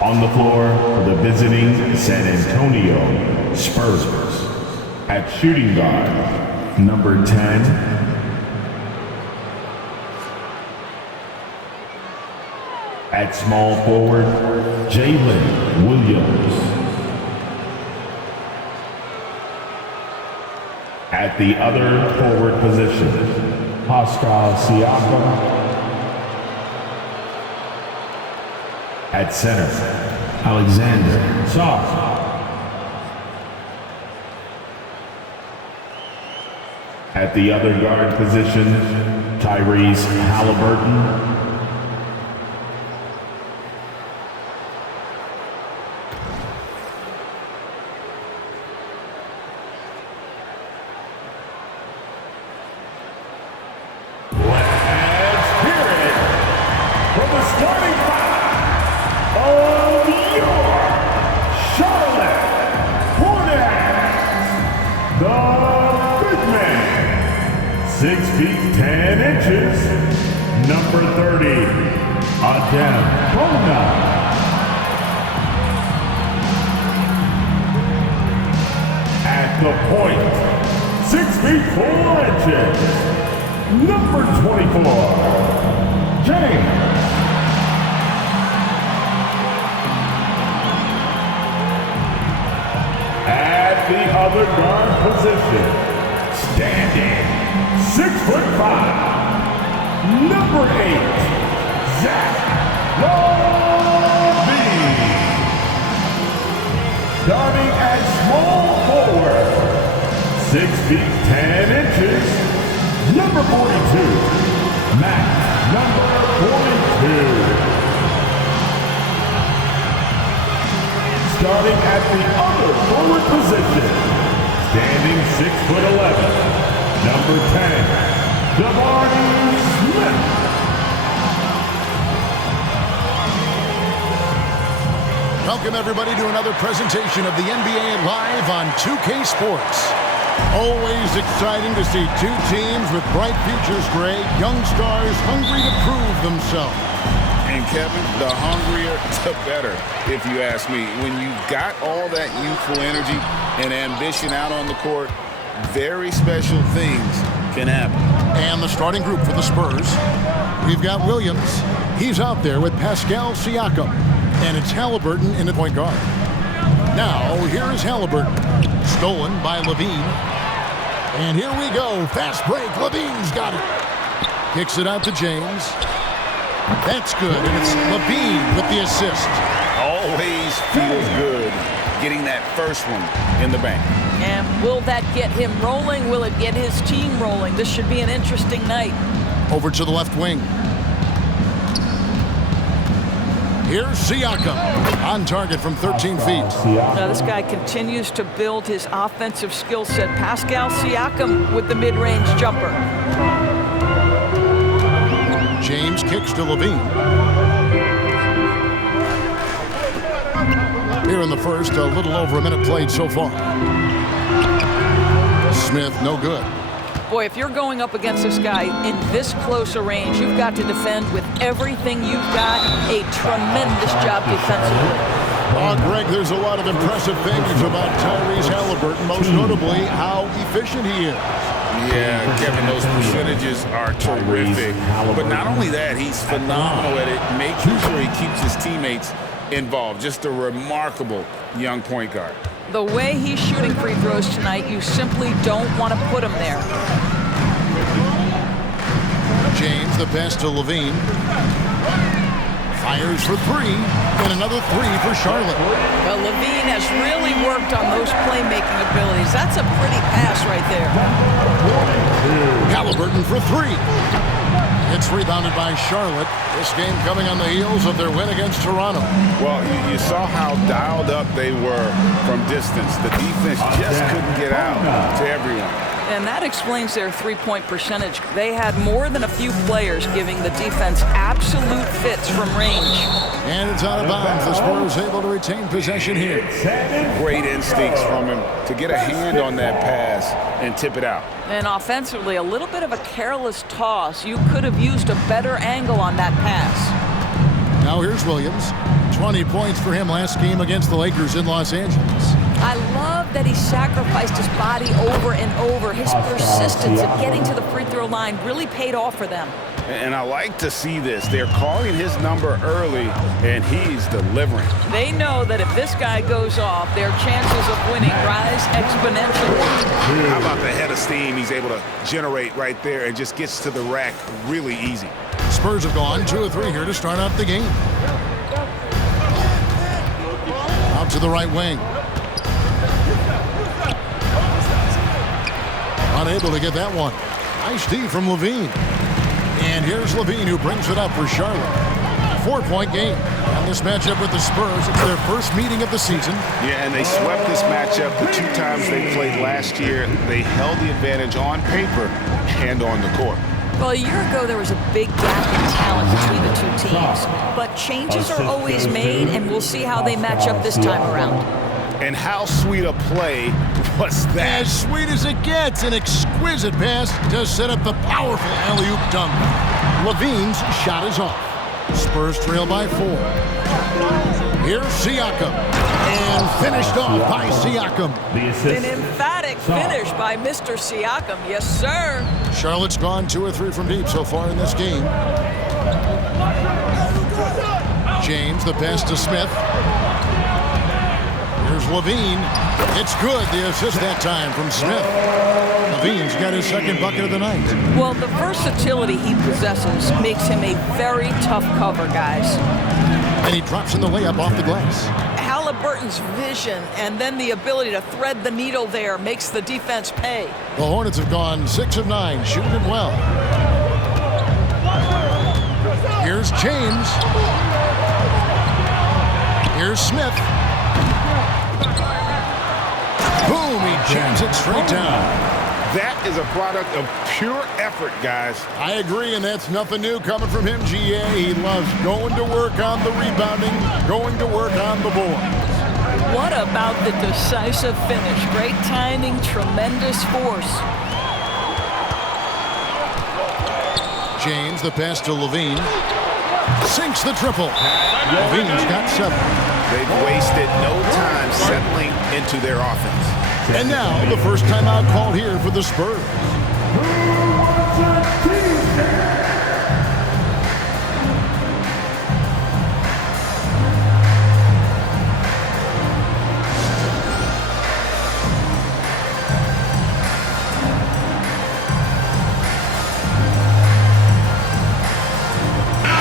On the floor for the visiting San Antonio Spurs. At shooting guard, number 10, at small forward, Jalen Williams. At the other forward position, Pascal Siakam. At center, Alexander Sarr. At the other guard position, Tyrese Haliburton. Number 30, Adem Bona. At the point, 6 feet 4 inches, number 24, James. At the other guard position, standing 6'5", number 8, Zach Lavine. Starting at small forward, 6 feet 10 inches, number 42, Matt, number 42. Starting at the other forward position, standing 6'11", number 10, Jabari. Welcome everybody to another presentation of the NBA Live on 2K Sports. Always exciting to see two teams with bright futures, Greg. Young stars hungry to prove themselves. And Kevin, the hungrier, the better, if you ask me. When you've got all that youthful energy and ambition out on the court, very special things can happen. And the starting group for the Spurs, we've got Williams. He's out there with Pascal Siakam. And it's Haliburton in the point guard. Now, here is Haliburton. Stolen by Lavine. And here we go. Fast break. Lavine's got it. Kicks it out to James. That's good. And it's Lavine with the assist. Always feels good getting that first one in the bank. And will that get him rolling? Will it get his team rolling? This should be an interesting night. Over to the left wing. Here's Siakam on target from 13 feet. Now this guy continues to build his offensive skill set. Pascal Siakam with the mid-range jumper. James kicks to Lavine. Here in the first, a little over a minute played so far. Smith, no good. Boy, if you're going up against this guy in this close a range, you've got to defend with everything you've got. A tremendous job defensively. Oh, Greg, there's a lot of impressive things about Tyrese Haliburton, most notably how efficient he is. Yeah, Kevin, those percentages are terrific. But not only that, he's phenomenal at it, making sure he keeps his teammates involved. Just a remarkable young point guard. The way he's shooting free throws tonight, you simply don't want to put him there. James, the pass to Lavine. Fires for three, and another three for Charlotte. Well, Lavine has really worked on those playmaking abilities. That's a pretty pass right there. Haliburton for three. It's rebounded by Charlotte. This game coming on the heels of their win against Toronto. Well, you saw how dialed up they were from distance. The defense just couldn't get out to everyone. And that explains their three-point percentage. They had more than a few players giving the defense absolute fits from range. And it's out of bounds. The Spurs able to retain possession here. Great instincts from him to get a hand on that pass and tip it out. And offensively, a little bit of a careless toss. You could have used a better angle on that pass. Now here's Williams. 20 points for him last game against the Lakers in Los Angeles. I love that he sacrificed his body over and over. His persistence of getting to the free throw line really paid off for them. And I like to see this. They're calling his number early, and he's delivering. They know that if this guy goes off, their chances of winning rise exponentially. How about the head of steam he's able to generate right there and just gets to the rack really easy. Spurs have gone 2 of 3 here to start out the game. Out to the right wing. Unable to get that one. Nice D from Lavine. And here's Lavine who brings it up for Charlotte. 4-point game. And this matchup with the Spurs, it's their first meeting of the season. Yeah, and they swept this matchup the 2 times they played last year. They held the advantage on paper and on the court. Well, a year ago, there was a big gap in talent between the two teams. But changes are always made, and we'll see how they match up this time around. And how sweet a play was that? As sweet as it gets, an exquisite pass to set up the powerful alley-oop dunk. Lavine's shot is off. Spurs trail by 4. Here's Siakam. And finished off by Siakam. An emphatic finish by Mr. Siakam. Yes, sir. Charlotte's gone 2 or 3 from deep so far in this game. James, the pass to Smith. Here's Lavine. It's good. The assist that time from Smith. Lavine's got his second bucket of the night. Well, the versatility he possesses makes him a very tough cover, guys. And he drops in the layup off the glass. Haliburton's vision and then the ability to thread the needle there makes the defense pay. The Hornets have gone 6 of 9, shooting it well. Here's James. Here's Smith. Boom, he jams it straight down. That is a product of pure effort, guys. I agree, and that's nothing new coming from him, GA. He loves going to work on the rebounding, going to work on the board. What about the decisive finish? Great timing, tremendous force. James, the pass to Lavine. Sinks the triple. Lavine's got 7. They've wasted no time settling into their offense. And now, the first timeout called here for the Spurs.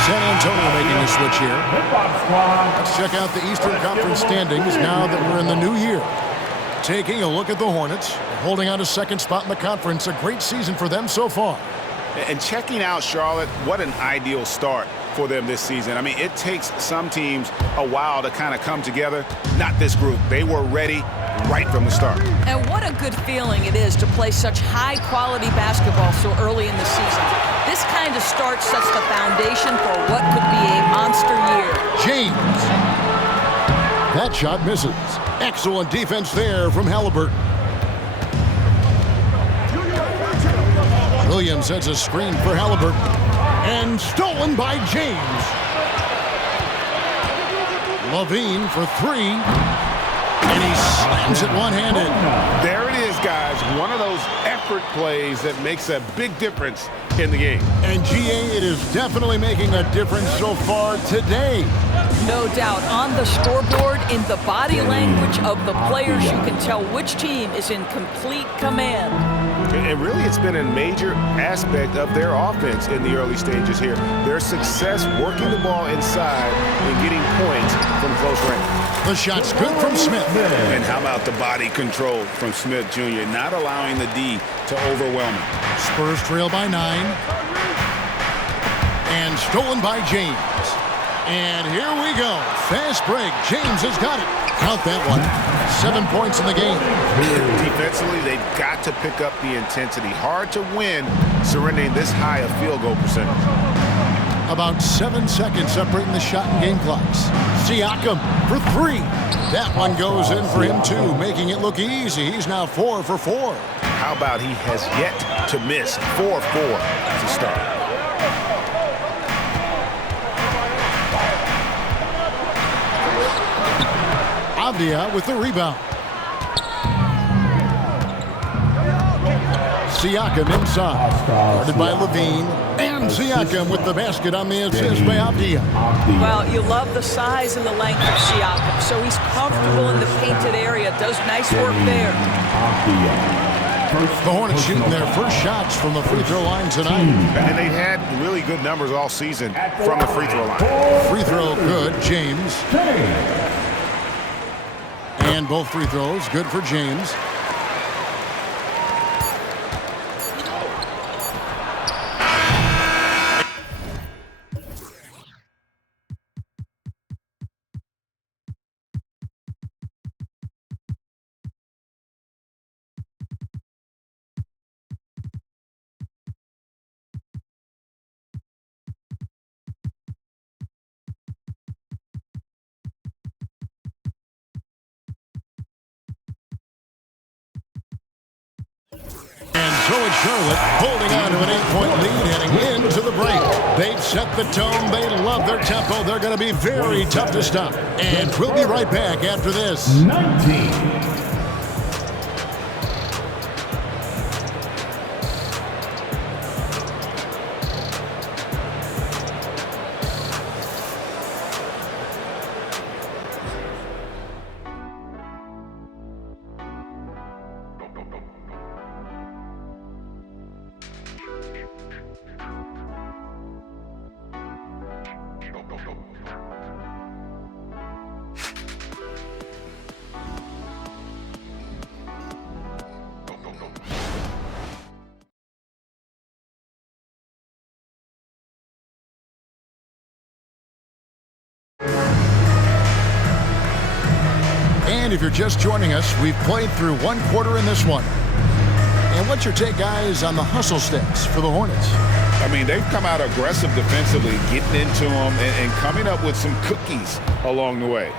San Antonio making a switch here. Let's check out the Eastern Conference standings now that we're in the new year. Taking a look at the Hornets, holding on to second spot in the conference. A great season for them so far. And checking out Charlotte, what an ideal start for them this season. I mean, it takes some teams a while to kind of come together. Not this group. They were ready right from the start. And what a good feeling it is to play such high-quality basketball so early in the season. This kind of start sets the foundation for what could be a monster year. James. That shot misses. Excellent defense there from Haliburton. Williams sets a screen for Haliburton. And stolen by James. Lavine for 3. And he slams it one-handed. There it is, guys. One of those effort plays that makes a big difference in the game. And GA, it is definitely making a difference so far today. No doubt. On the scoreboard, in the body language of the players, you can tell which team is in complete command. And really, it's been a major aspect of their offense in the early stages here. Their success working the ball inside and getting points from close range. The shot's good from Smith. And how about the body control from Smith Jr., not allowing the D to overwhelm him. Spurs trail by 9. And stolen by James. And here we go. Fast break. James has got it. Count that one. 7 points in the game. Defensively, they've got to pick up the intensity. Hard to win surrendering this high a field goal percentage. About 7 seconds separating the shot and game clocks. Siakam for 3. That one goes in for him too, making it look easy. He's now 4 for 4. How about he has yet to miss 4-4 to start. Avdia with the rebound. Siakam inside. Guarded by Lavine. And Siakam with the basket on the assist by Avdia. Well, you love the size and the length of Siakam, so he's comfortable in the painted area. Does nice work there. The Hornets shooting their first shots from the free throw line tonight. And they've had really good numbers all season from the free throw line. Free throw good, James. And both free throws good for James. So it's Charlotte holding on to an 8-point lead heading into the break. They've set the tone. They love their tempo. They're going to be very tough to stop. And we'll be right back after this. 19. And if you're just joining us, we've played through one quarter in this one. And what's your take, guys, on the hustle sticks for the Hornets? I mean, they've come out aggressive defensively, getting into them and coming up with some cookies along the way.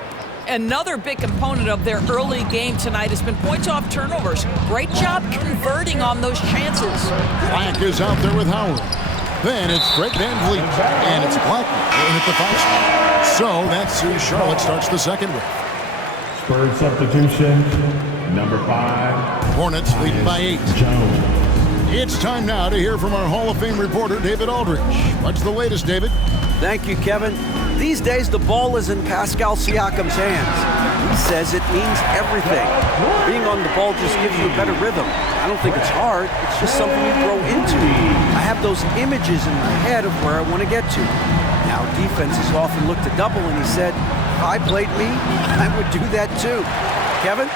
Another big component of their early game tonight has been points off turnovers. Great job converting on those chances. Black is out there with Howard. Then it's Fred VanVleet. And it's Black in at the foul spot. So that's who Charlotte starts the second with. Spurs substitution, number 5. Hornets leading by 8. Jones. It's time now to hear from our Hall of Fame reporter, David Aldridge. What's the latest, David? Thank you, Kevin. These days, the ball is in Pascal Siakam's hands. He says it means everything. Being on the ball just gives you a better rhythm. I don't think it's hard. It's just something you grow into. I have those images in my head of where I want to get to. Now, defenses often look to double, and he said, if I played me, I would do that too. Kevin?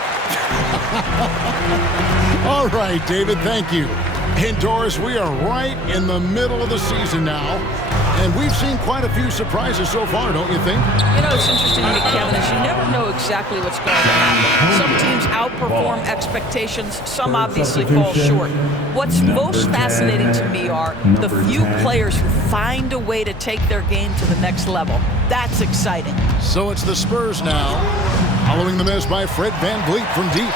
All right, David, thank you. Indoors, we are right in the middle of the season now, and we've seen quite a few surprises so far, don't you think? You know, it's interesting to me, Kevin, is you never know exactly what's going to happen. Some teams outperform expectations, some obviously fall short. What's most fascinating to me are the few players who find a way to take their game to the next level. That's exciting. So it's the Spurs now, following the miss by Fred VanVleet from deep.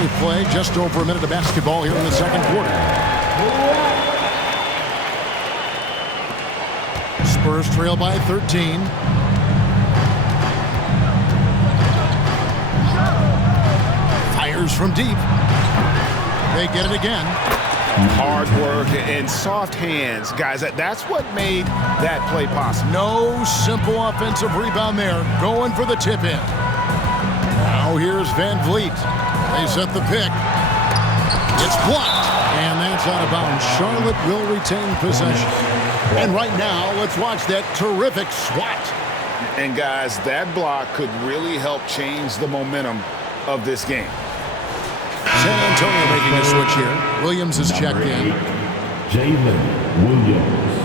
We play just over a minute of basketball here in the second quarter. Spurs trail by 13. Fires from deep. They get it again. Hard work and soft hands, guys. That's what made that play possible. No simple offensive rebound there. Going for the tip-in. Now here's VanVleet. They set the pick. It's blocked. And that's out of bounds. Charlotte will retain possession. And right now, let's watch that terrific swat. And guys, that block could really help change the momentum of this game. San Antonio making a switch here. Williams is checked in. Jalen Williams.